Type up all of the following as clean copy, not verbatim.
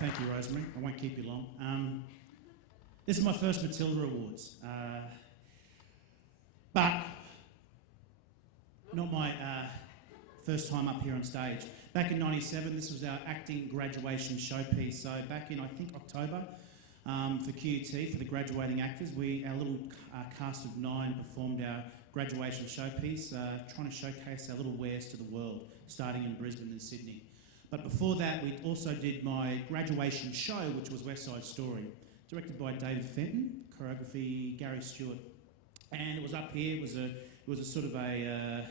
Thank you, Rosemary. I won't keep you long. This is my first Matilda Awards, but not my first time up here on stage. Back in '97, this was our acting graduation showpiece. So back in, I think, October, for QUT, for the graduating actors, our little cast of 9 performed our graduation showpiece, trying to showcase our little wares to the world, starting in Brisbane and Sydney. But before that, we also did my graduation show, which was West Side Story, directed by David Fenton, choreography Gary Stewart. And it was up here. It was a sort of an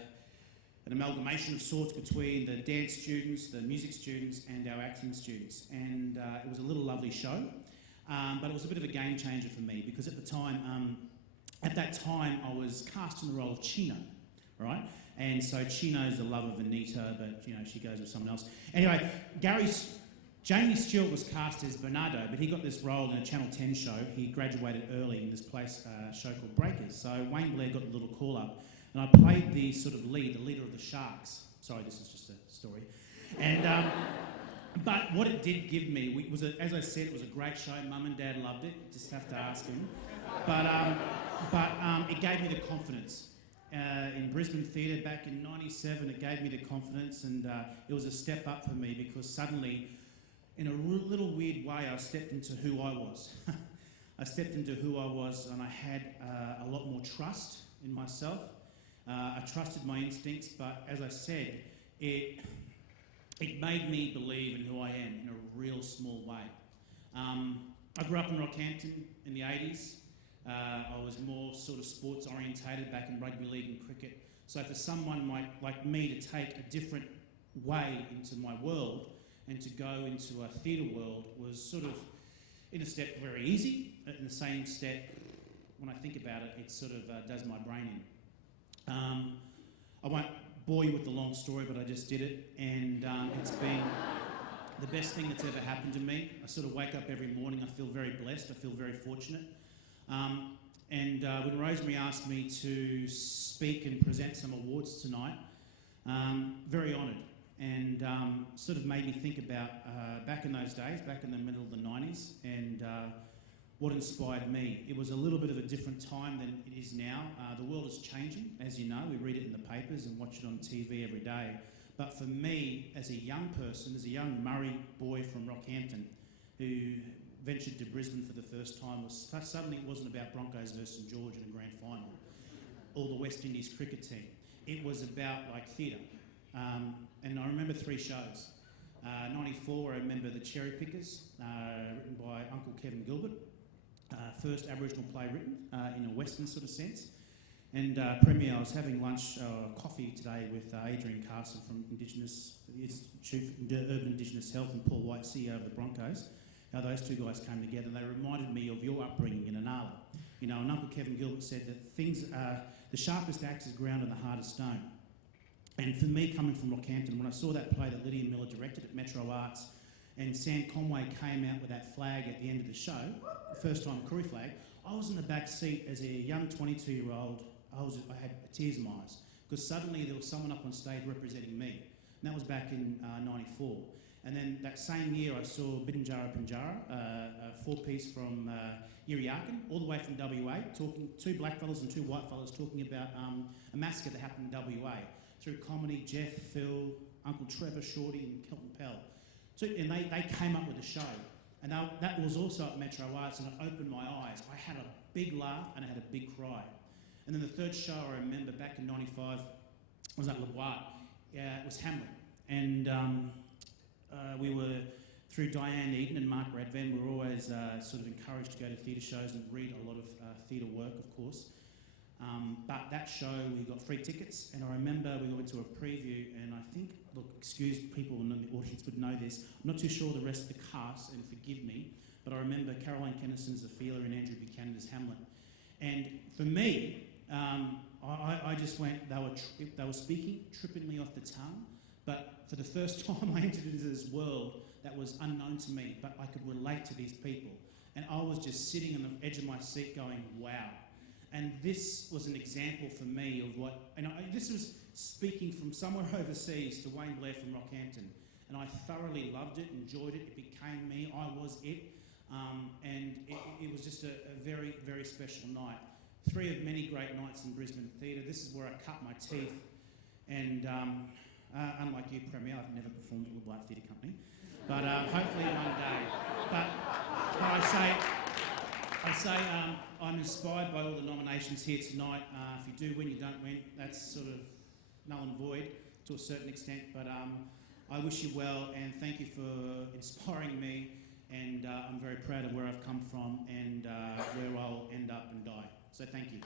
amalgamation of sorts between the dance students, the music students, and our acting students. And it was a little lovely show, but it was a bit of a game changer for me because at that time, I was cast in the role of Chino, right? And so Chino's the love of Anita, but she goes with someone else. Anyway, Jamie Stewart was cast as Bernardo, but he got this role in a Channel 10 show. He graduated early in this show called Breakers. So Wayne Blair got a little call up, and I played the sort of the leader of the Sharks. Sorry, this is just a story. And but what it did give me as I said, it was a great show. Mum and Dad loved it. You just have to ask him. But it gave me the confidence. In Brisbane Theatre back in '97, it gave me the confidence, and it was a step up for me because suddenly, in a little weird way, I stepped into who I was. I stepped into who I was, and I had a lot more trust in myself. I trusted my instincts, but as I said, it made me believe in who I am in a real small way. I grew up in Rockhampton in the '80s. I was more sort of sports orientated back in rugby league and cricket. So for someone like me to take a different way into my world and to go into a theatre world was sort of, in a step, very easy. In the same step, when I think about it, it sort of does my brain in. I won't bore you with the long story, but I just did it, and it's been the best thing that's ever happened to me. I sort of wake up every morning, I feel very blessed, I feel very fortunate. When Rosemary asked me to speak and present some awards tonight, very honoured, and sort of made me think about back in those days, back in the middle of the '90s, and what inspired me. It was a little bit of a different time than it is now. The world is changing, as you know. We read it in the papers and watch it on TV every day. But for me, as a young person, as a young Murray boy from Rockhampton, who ventured to Brisbane for the first time, suddenly it wasn't about Broncos versus St George in a grand final, or the West Indies cricket team. It was about theatre. And I remember 3 shows. '94, I remember The Cherry Pickers, written by Uncle Kevin Gilbert. First Aboriginal play written in a Western sort of sense. And premiere, I was having coffee today with Adrian Carson from Chief Urban Indigenous Health, and Paul White, CEO of the Broncos. How those 2 guys came together, and they reminded me of your upbringing in Inala. And Uncle Kevin Gilbert said that the sharpest axe is ground in the hardest stone. And for me, coming from Rockhampton, when I saw that play that Lydia Miller directed at Metro Arts, and Sam Conway came out with that flag at the end of the show, the first time Koori flag, I was in the back seat as a young 22-year-old. I had tears in my eyes, because suddenly there was someone up on stage representing me. And that was back in '94. And then that same year, I saw Bidinjara Pinjara, a 4-piece from Yiriyarkan, all the way from WA, talking 2 blackfellas and 2 whitefellas talking about a massacre that happened in WA. Through comedy, Jeff, Phil, Uncle Trevor, Shorty, and Kelton Pell. And they came up with a show. And that was also at Metro Arts, and it opened my eyes. I had a big laugh and I had a big cry. And then the 3rd show I remember back in '95 was at Le Bois. It was Hamlet. And we were, through Diane Eden and Mark Radvan, we were always sort of encouraged to go to theatre shows and read a lot of theatre work, of course. But that show, we got free tickets, and I remember we went to a preview, and I think, look, excuse people in the audience would know this, I'm not too sure the rest of the cast, and forgive me, but I remember Caroline Kennison as Ophelia and Andrew Buchanan as Hamlet. And for me, I just went, they were speaking, tripping me off the tongue, but for the first time I entered into this world that was unknown to me, but I could relate to these people. And I was just sitting on the edge of my seat going, wow. And this was an example for me of this was speaking from somewhere overseas to Wayne Blair from Rockhampton. and I thoroughly loved it, enjoyed it. It became me. I was it. And it was just a very, very special night. 3 of many great nights in Brisbane theatre. This is where I cut my teeth. And unlike you, Premier, I've never performed at the Black Theatre Company. But hopefully one day. But I say I'm inspired by all the nominations here tonight. If you do win, you don't win. That's sort of null and void to a certain extent. But I wish you well, and thank you for inspiring me. And I'm very proud of where I've come from and where I'll end up and die. So thank you.